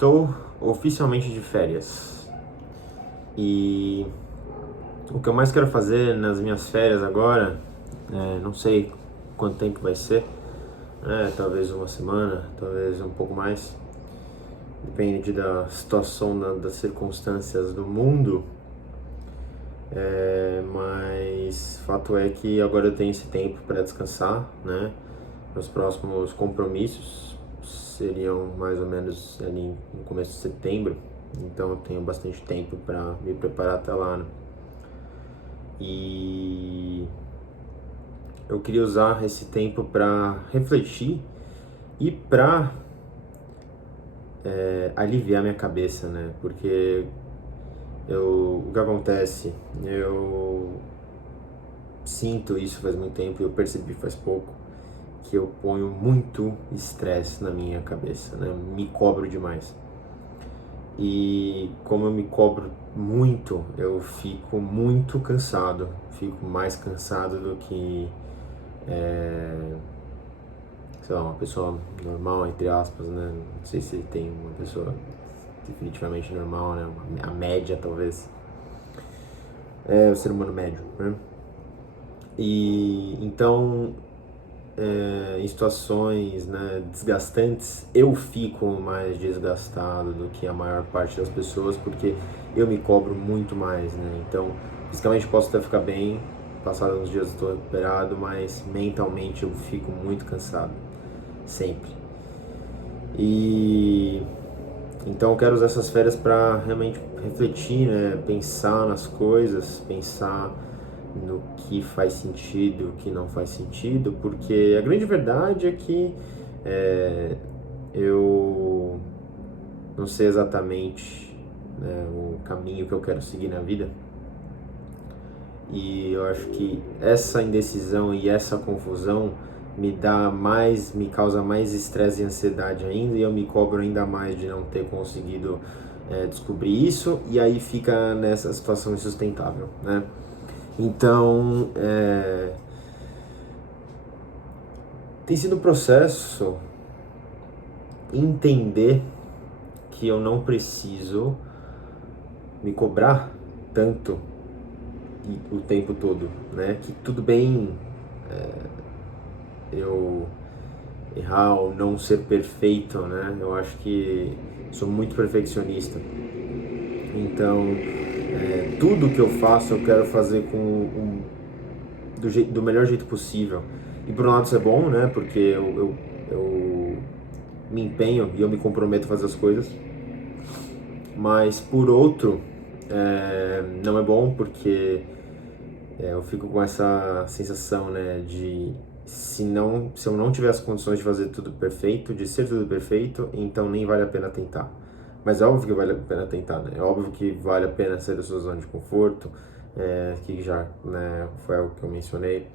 estou oficialmente de férias. E o que eu mais quero fazer nas minhas férias agora, não sei quanto tempo vai ser, talvez uma semana, talvez um pouco mais, depende da situação, das circunstâncias do mundo, mas fato é que agora eu tenho esse tempo para descansar, né? Meus próximos compromissos seriam mais ou menos ali no começo de setembro, então eu tenho bastante tempo para me preparar até lá, né? E eu queria usar esse tempo para refletir e para aliviar minha cabeça, né? Porque o que acontece, eu sinto isso faz muito tempo e eu percebi faz pouco, que eu ponho muito estresse na minha cabeça, né? Me cobro demais. E como eu me cobro muito, eu fico muito cansado. Fico mais cansado do que, sei lá, uma pessoa normal, entre aspas, né? Não sei se tem uma pessoa definitivamente normal, né? A média, talvez. É o ser humano médio, né? E então, em situações, né, desgastantes, eu fico mais desgastado do que a maior parte das pessoas, porque eu me cobro muito mais, né? Então, fisicamente posso até ficar bem, passados uns dias estou recuperado, mas mentalmente eu fico muito cansado, sempre. E então eu quero usar essas férias para realmente refletir, né? Pensar nas coisas, pensar no que faz sentido, o que não faz sentido, porque a grande verdade é que eu não sei exatamente, né, o caminho que eu quero seguir na vida, e eu acho que essa indecisão e essa confusão me causa mais estresse e ansiedade ainda, e eu me cobro ainda mais de não ter conseguido descobrir isso, e aí fica nessa situação insustentável, né? Então, tem sido um processo entender que eu não preciso me cobrar tanto o tempo todo, né? Que tudo bem eu errar ou não ser perfeito, né? Eu acho que sou muito perfeccionista. Então, tudo que eu faço eu quero fazer do melhor jeito possível. E por um lado isso é bom, né? Porque eu me empenho e eu me comprometo a fazer as coisas. Mas por outro, não é bom porque eu fico com essa sensação, né, de se eu não tiver as condições de fazer tudo perfeito, de ser tudo perfeito, então nem vale a pena tentar. Mas é óbvio que vale a pena tentar, né? É óbvio que vale a pena sair da sua zona de conforto, que já, né, foi algo que eu mencionei.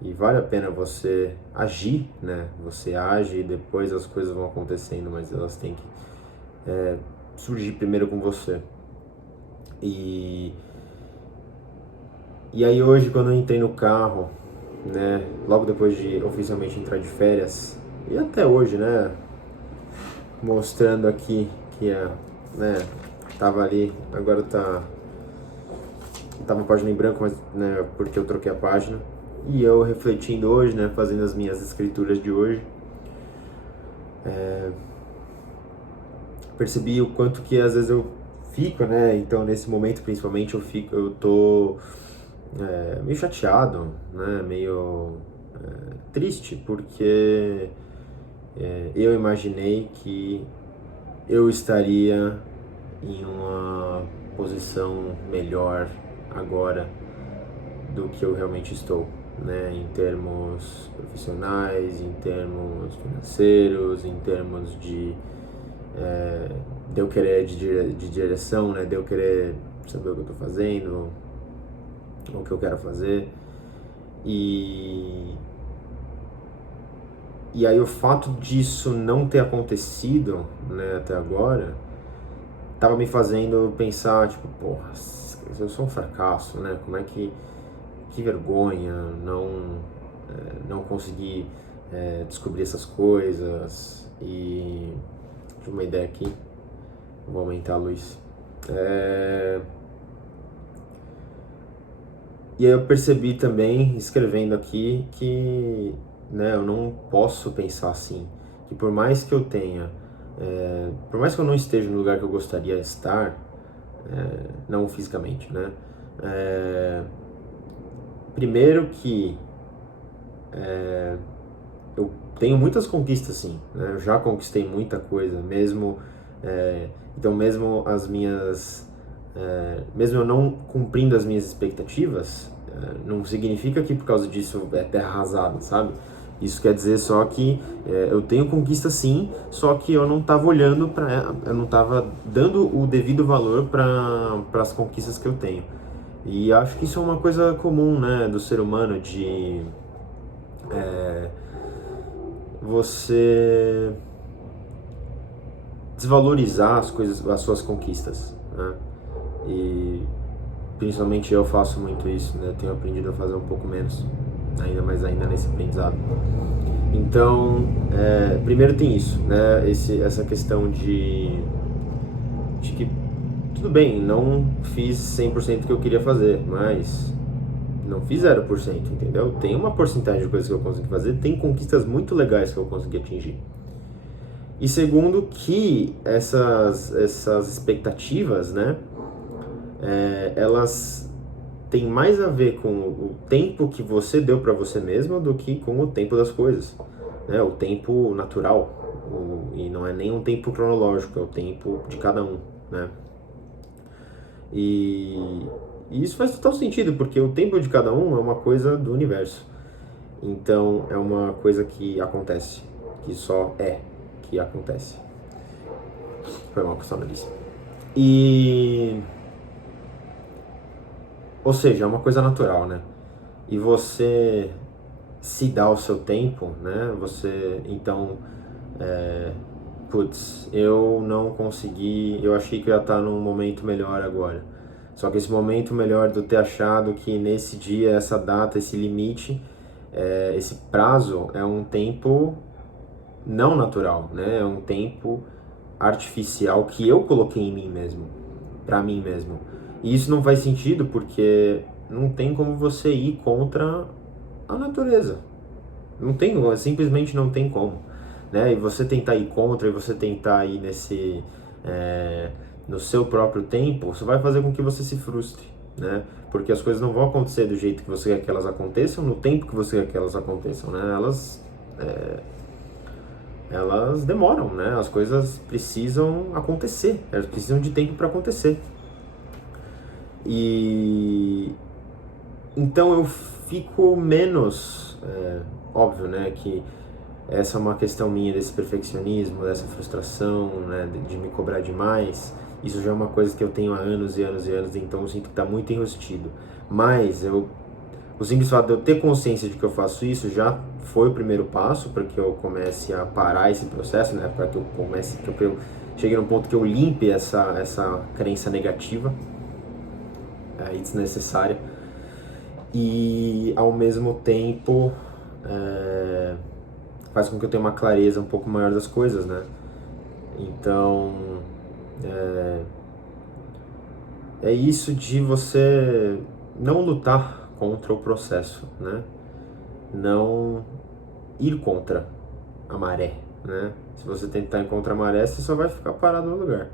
E vale a pena você agir, né? Você age e depois as coisas vão acontecendo, mas elas têm que surgir primeiro com você. E aí hoje, quando eu entrei no carro, né, logo depois de oficialmente entrar de férias, e até hoje, né, mostrando aqui que tava ali, agora tava a página em branco, mas, né, porque eu troquei a página, e eu refletindo hoje, né, fazendo as minhas escrituras de hoje, percebi o quanto que às vezes eu fico, né, então nesse momento principalmente eu tô meio chateado, né, meio triste, porque eu imaginei que eu estaria em uma posição melhor agora do que eu realmente estou, né, em termos profissionais, em termos financeiros, em termos de eu querer de direção, né, de eu querer saber o que eu estou fazendo, o que eu quero fazer. E aí o fato disso não ter acontecido, né, até agora, tava me fazendo pensar, tipo, porra, eu sou um fracasso, né? Como é que vergonha não conseguir descobrir essas coisas. E tive uma ideia aqui. Vou aumentar a luz. E aí eu percebi também, escrevendo aqui, que, né, eu não posso pensar assim. Que por mais que eu tenha, por mais que eu não esteja no lugar que eu gostaria de estar, não fisicamente, né? Primeiro que eu tenho muitas conquistas, sim, né? Eu já conquistei muita coisa, mesmo, então mesmo as minhas, mesmo eu não cumprindo as minhas expectativas, não significa que por causa disso é terra arrasada, sabe? Isso quer dizer só que eu tenho conquista, sim, só que eu não estava olhando para, eu não estava dando o devido valor para as conquistas que eu tenho. E acho que isso é uma coisa comum, né, do ser humano, de você desvalorizar as coisas, as suas conquistas, né? E principalmente eu faço muito isso, né? Eu tenho aprendido a fazer um pouco menos, ainda nesse aprendizado. Então, primeiro tem isso, né? Essa questão de que tudo bem, não fiz 100% do que eu queria fazer, mas não fiz 0%, entendeu? Tem uma porcentagem de coisas que eu consegui fazer, tem conquistas muito legais que eu consegui atingir. E segundo, que essas expectativas, né, elas têm mais a ver com o tempo que você deu para você mesmo do que com o tempo das coisas, né, o tempo natural, e não é nem um tempo cronológico, é o tempo de cada um, né. E isso faz total sentido, porque o tempo de cada um é uma coisa do universo. Então é uma coisa que acontece, que só que acontece. Foi mal que eu só disse. E... Ou seja, é uma coisa natural, né? E você se dá o seu tempo, né? Você, então... Putz, eu não consegui... Eu achei que eu ia estar num momento melhor agora. Só que esse momento melhor de eu ter achado que nesse dia, essa data, esse limite, esse prazo é um tempo não natural, né? É um tempo artificial que eu coloquei em mim mesmo, pra mim mesmo. E isso não faz sentido porque não tem como você ir contra a natureza. Não tem, simplesmente não tem como, né? E você tentar ir contra, e você tentar ir no seu próprio tempo, isso vai fazer com que você se frustre, né? Porque as coisas não vão acontecer do jeito que você quer que elas aconteçam, no tempo que você quer que elas aconteçam, né? Elas demoram, né? As coisas precisam acontecer, elas precisam de tempo para acontecer. E então eu fico menos, óbvio, né, que essa é uma questão minha desse perfeccionismo, dessa frustração, né, de me cobrar demais. Isso já é uma coisa que eu tenho há anos e anos e anos, então eu sinto que está muito enrustido. Mas o simples fato de eu ter consciência de que eu faço isso já foi o primeiro passo para que eu comece a parar esse processo, né? Para que eu comece, que eu chegue num ponto que eu limpe essa crença negativa e desnecessária. E ao mesmo tempo faz com que eu tenha uma clareza um pouco maior das coisas, né? Então é isso de você não lutar contra o processo, né? Não ir contra a maré, né? Se você tentar ir contra a maré, você só vai ficar parado no lugar.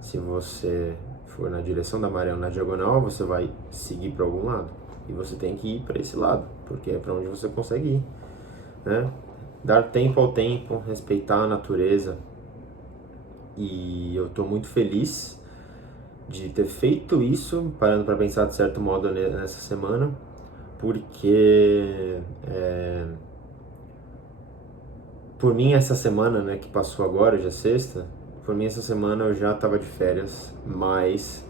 Se você for na direção da maré ou na diagonal, você vai seguir para algum lado. E você tem que ir para esse lado, porque é para onde você consegue ir, né? Dar tempo ao tempo, respeitar a natureza. E eu estou muito feliz de ter feito isso, parando para pensar de certo modo nessa semana, porque por mim essa semana, né, que passou agora, hoje é sexta, por mim essa semana eu já estava de férias, mas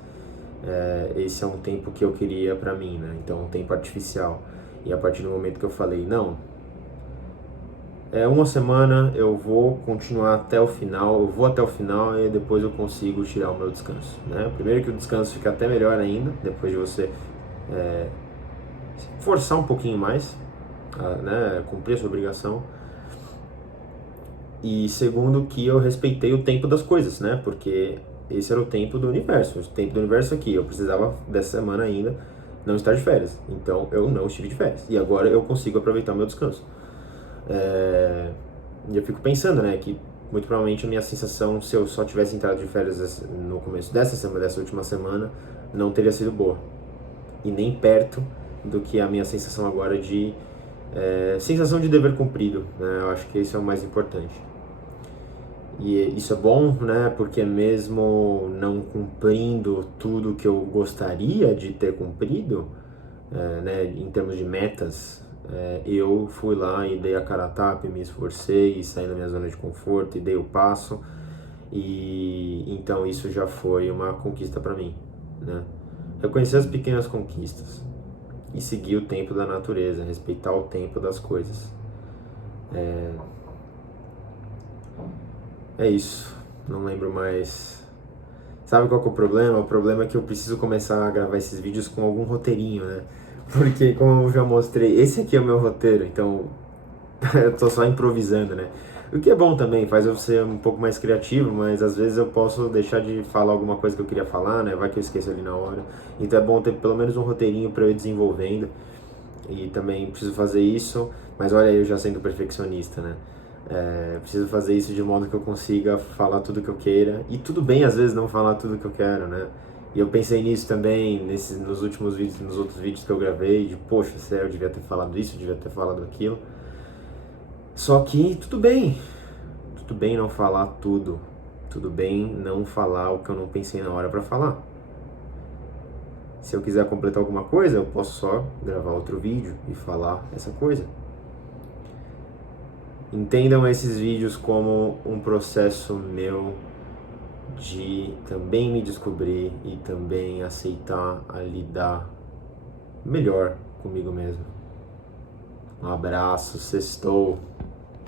esse é um tempo que eu queria para mim, né, então um tempo artificial. E a partir do momento que eu falei, não, uma semana eu vou continuar até o final, eu vou até o final e depois eu consigo tirar o meu descanso, né? Primeiro que o descanso fica até melhor ainda, depois de você forçar um pouquinho mais, né? Cumprir a sua obrigação. E segundo que eu respeitei o tempo das coisas, né? Porque esse era o tempo do universo. O tempo do universo aqui, eu precisava dessa semana ainda não estar de férias. Então eu não estive de férias. E agora eu consigo aproveitar o meu descanso. E eu fico pensando, né, que muito provavelmente a minha sensação, se eu só tivesse entrado de férias no começo dessa semana, dessa última semana, não teria sido boa. E nem perto do que a minha sensação agora de sensação de dever cumprido, né? Eu acho que isso é o mais importante. E isso é bom, né? Porque mesmo não cumprindo tudo que eu gostaria de ter cumprido, né, em termos de metas, eu fui lá e dei a cara a tapa, e me esforcei, e saí da minha zona de conforto e dei o passo. E então isso já foi uma conquista para mim, né? Reconhecer as pequenas conquistas e seguir o tempo da natureza, respeitar o tempo das coisas. É isso, não lembro mais. Sabe qual que é o problema? O problema é que eu preciso começar a gravar esses vídeos com algum roteirinho, né? Porque, como eu já mostrei, esse aqui é o meu roteiro, então eu tô só improvisando, né? O que é bom também, faz eu ser um pouco mais criativo, mas às vezes eu posso deixar de falar alguma coisa que eu queria falar, né? Vai que eu esqueço ali na hora. Então é bom ter pelo menos um roteirinho para eu ir desenvolvendo. E também preciso fazer isso, mas olha eu já sendo perfeccionista, né? Preciso fazer isso de modo que eu consiga falar tudo que eu queira. E tudo bem às vezes não falar tudo que eu quero, né? E eu pensei nisso também nos últimos vídeos, nos outros vídeos que eu gravei, de poxa, sério, eu devia ter falado isso, eu devia ter falado aquilo. Só que tudo bem não falar tudo, tudo bem não falar o que eu não pensei na hora pra falar. Se eu quiser completar alguma coisa, eu posso só gravar outro vídeo e falar essa coisa. Entendam esses vídeos como um processo meu de também me descobrir e também aceitar a lidar melhor comigo mesmo. Um abraço, sextou.